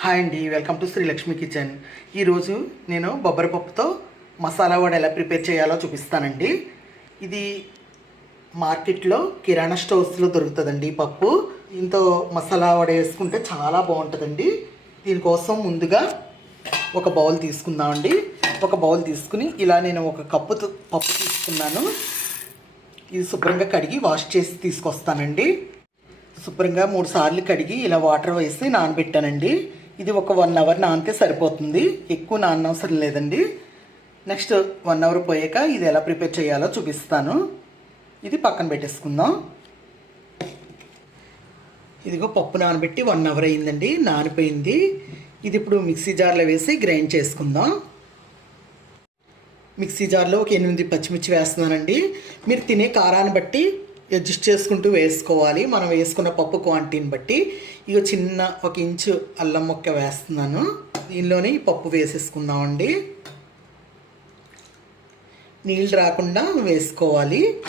Hi అండి welcome to Srilakshmi kitchen. ఈరోజు నేను బొబ్బరి పప్పుతో మసాలా వడ ఎలా ప్రిపేర్ చేయాలో చూపిస్తానండి. ఇది మార్కెట్లో కిరాణా స్టోర్స్లో దొరుకుతుందండి ఈ పప్పు. దీంతో మసాలా వడ వేసుకుంటే చాలా బాగుంటుందండి. దీనికోసం ముందుగా ఒక బౌల్ తీసుకుందామండి. ఒక బౌల్ తీసుకుని ఇలా నేను ఒక కప్పు పప్పు తీసుకున్నాను. ఇది శుభ్రంగా కడిగి వాష్ చేసి తీసుకొస్తానండి. శుభ్రంగా మూడు సార్లు కడిగి ఇలా వాటర్ వేసి నానబెట్టానండి. ఇది ఒక వన్ అవర్ నానితే సరిపోతుంది. ఎక్కువ నానవసరం లేదండి. నెక్స్ట్ వన్ అవర్ పోయాక ఇది ఎలా ప్రిపేర్ చేయాలో చూపిస్తాను. ఇది పక్కన పెట్టేసుకుందాం. ఇదిగో పప్పు నానబెట్టి వన్ అవర్ అయిందండి. నానిపోయింది. ఇది ఇప్పుడు మిక్సీ జార్లో వేసి గ్రైండ్ చేసుకుందాం. మిక్సీ జార్లో ఒక ఎనిమిది పచ్చిమిర్చి వేస్తున్నానండి. మీరు తినే కారాన్ని బట్టి అడ్జస్ట్ చేసుకుంటూ వేసుకోవాలి. మనం వేసుకున్న పప్పు క్వాంటిటీని బట్టి. ఇక చిన్న ఒక ఇంచు అల్లం మొక్క వేస్తున్నాను. దీనిలోనే ఈ పప్పు వేసేసుకుందామండి. నీళ్ళు రాకుండా వేసుకోవాలి.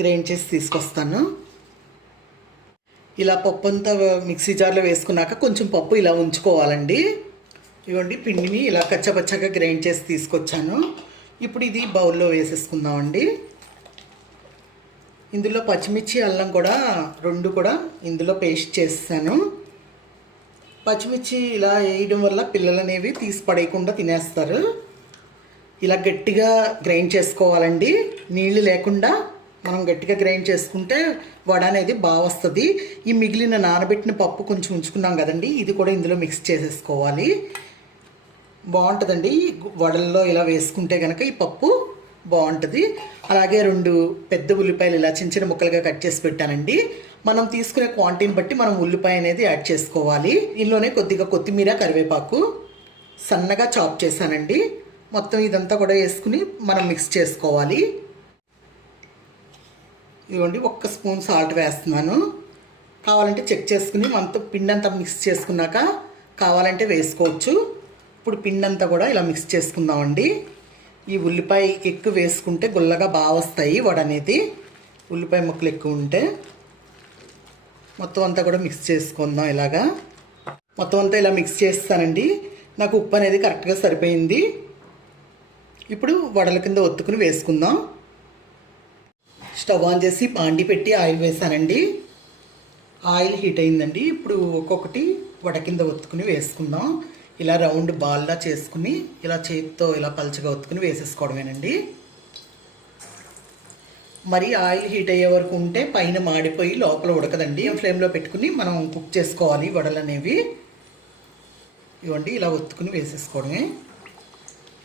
గ్రైండ్ చేసి తీసుకొస్తాను. ఇలా పప్పు అంతా మిక్సీ జార్లో వేసుకున్నాక కొంచెం పప్పు ఇలా ఉంచుకోవాలండి. ఇవ్వండి పిండిని ఇలా కచ్చపచ్చగా గ్రైండ్ చేసి తీసుకొచ్చాను. ఇప్పుడు ఇది బౌల్లో వేసేసుకుందామండి. ఇందులో పచ్చిమిర్చి అల్లం కూడా రెండు కూడా ఇందులో పేస్ట్ చేస్తాను పచ్చిమిర్చి ఇలా వేయడం వల్ల పిల్లలు అనేవి తీసి పడేయకుండా తినేస్తారు. ఇలా గట్టిగా గ్రైండ్ చేసుకోవాలండి. నీళ్ళు లేకుండా మనం గట్టిగా గ్రైండ్ చేసుకుంటే వడ అనేది బాగా వస్తుంది. ఈ మిగిలిన నానబెట్టిన పప్పు కొంచెం ఉంచుకున్నాం కదండి ఇది కూడా ఇందులో మిక్స్ చేసేసుకోవాలి. బాగుంటుందండి. వడల్లో ఇలా వేసుకుంటే కనుక ఈ పప్పు బాగుంటుంది. అలాగే రెండు పెద్ద ఉల్లిపాయలు ఇలా చిన్న చిన్న ముక్కలుగా కట్ చేసి పెట్టానండి. మనం తీసుకునే క్వాంటిటీని బట్టి మనం ఉల్లిపాయ అనేది యాడ్ చేసుకోవాలి. ఇందులోనే కొద్దిగా కొత్తిమీర కరివేపాకు సన్నగా చాప్ చేశానండి. మొత్తం ఇదంతా కూడా వేసుకుని మనం మిక్స్ చేసుకోవాలి. ఇదిగోండి ఒక్క స్పూన్ సాల్ట్ వేస్తున్నాను. కావాలంటే చెక్ చేసుకుని మనతో పిండి అంతా మిక్స్ చేసుకున్నాక కావాలంటే వేసుకోవచ్చు. ఇప్పుడు పిండి అంతా కూడా ఇలా మిక్స్ చేసుకుందామండి. ఈ ఉల్లిపాయ ఎక్కువ వేసుకుంటే గుల్లగా బాగా వస్తాయి వడ అనేది ఉల్లిపాయ ముక్కలు ఎక్కువ ఉంటే. మొత్తం అంతా కూడా మిక్స్ చేసుకుందాం ఇలాగా. మొత్తం అంతా ఇలా మిక్స్ చేస్తానండి. నాకు ఉప్పు అనేది కరెక్ట్గా సరిపోయింది. ఇప్పుడు వడల కింద ఒత్తుకుని వేసుకుందాం. స్టవ్ ఆన్ చేసి పాండి పెట్టి ఆయిల్ వేసానండి. ఆయిల్ హీట్ అయిందండి. ఇప్పుడు ఒక్కొక్కటి వడ కింద ఒత్తుకుని వేసుకుందాం. ఇలా రౌండ్ బాల్లా చేసుకుని ఇలా చేతితో ఇలా పలుచగా ఒత్తుకుని వేసేసుకోవడమేనండి. మరి ఆయిల్ హీట్ అయ్యే వరకు ఉంటే పైన మాడిపోయి లోపల ఉడకదండి. ఫ్లేమ్లో పెట్టుకుని మనం కుక్ చేసుకోవాలి వడలు అనేవి ఇవ్వండి ఇలా ఒత్తుకుని వేసేసుకోవడమే.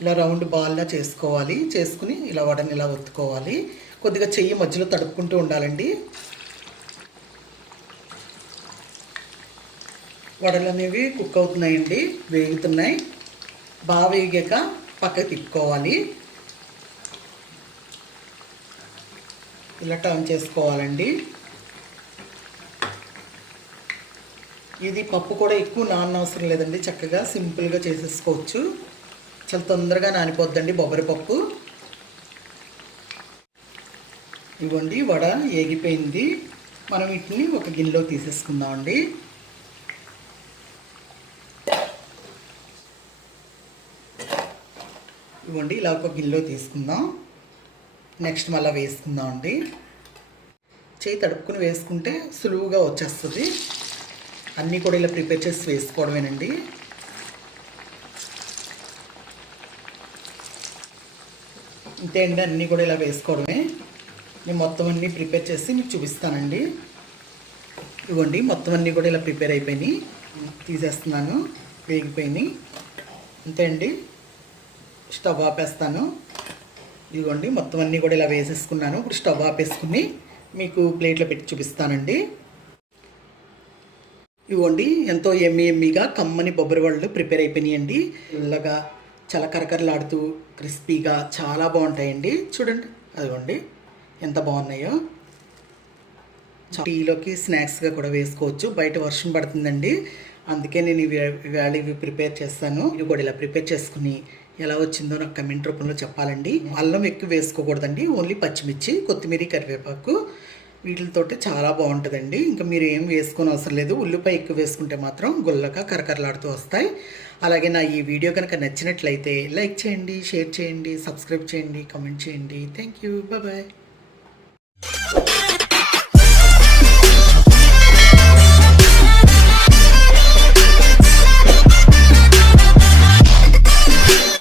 ఇలా రౌండ్ బాల్లా చేసుకోవాలి. చేసుకుని ఇలా వడని ఇలా ఒత్తుకోవాలి. కొద్దిగా చెయ్యి మధ్యలో తడుపుకుంటూ ఉండాలండి. వడలు అనేవి కుక్ అవుతున్నాయండి వేగుతున్నాయి. బాగా వేగాక పక్కకి తిప్పుకోవాలి. ఇలా టర్న్ చేసుకోవాలండి. ఇది పప్పు కూడా ఎక్కువ నాన్న అవసరం లేదండి చక్కగా సింపుల్గా చేసేసుకోవచ్చు. చాలా తొందరగా నానిపోద్దండి బొబ్బరి పప్పు. ఇవ్వండి వడ ఏగిపోయింది. మనం వీటిని ఒక గిన్నెలో తీసేసుకుందామండి. ఇవ్వండి. ఇలా ఒక గిన్నెలో తీసుకుందాం. నెక్స్ట్ మళ్ళీ వేసుకుందాం అండి. చేయి తడుపుకుని వేసుకుంటే సులువుగా వచ్చేస్తుంది. అన్నీ కూడా ఇలా ప్రిపేర్ చేసి వేసుకోవడమేనండి. ఇంతే అండి అన్నీ కూడా ఇలా వేసుకోవడమే. నేను మొత్తం అన్నీ ప్రిపేర్ చేసి మీకు చూపిస్తానండి. ఇవ్వండి మొత్తం అన్నీ కూడా ఇలా ప్రిపేర్ అయిపోయినాయి. తీసేస్తున్నాను వేగిపోయినాయి. అంతే అండి. స్టవ్ ఆపేస్తాను. ఇదిగోండి మొత్తం అన్నీ కూడా ఇలా వేసేసుకున్నాను. ఇప్పుడు స్టవ్ ఆపేసుకుని మీకు ప్లేట్లో పెట్టి చూపిస్తానండి. ఇవ్వండి ఎంతో ఎమ్మి ఎమ్మిగా కమ్మని బొబ్బరి వాళ్ళు ప్రిపేర్ అయిపోయినాయండి. ఇలాగా చాలా కరకరలాడుతూ క్రిస్పీగా చాలా బాగుంటాయండి. చూడండి అదిగోండి ఎంత బాగున్నాయో. టీలోకి స్నాక్స్గా కూడా వేసుకోవచ్చు. బయట వర్షం పడుతుందండి. అందుకే నేను ఇవి ఇవాళ ఇవి ప్రిపేర్ చేస్తాను. ఇవి కూడా ఇలా ప్రిపేర్ చేసుకుని ఎలా వచ్చిందో నాకు కమెంట్ రూపంలో చెప్పాలండి. అల్లం ఎక్కువ వేసుకోకూడదండి. ఓన్లీ పచ్చిమిర్చి కొత్తిమీర కరివేపాకు వీటితోటి చాలా బాగుంటుందండి. ఇంకా మీరు ఏం వేసుకొని అవసరం లేదు. ఉల్లిపాయ ఎక్కువ వేసుకుంటే మాత్రం గుల్లగా కరకరలాడుతూ వస్తాయి. అలాగే నా ఈ వీడియో కనుక నచ్చినట్లయితే లైక్ చేయండి షేర్ చేయండి సబ్స్క్రైబ్ చేయండి కామెంట్ చేయండి. Thank you bye.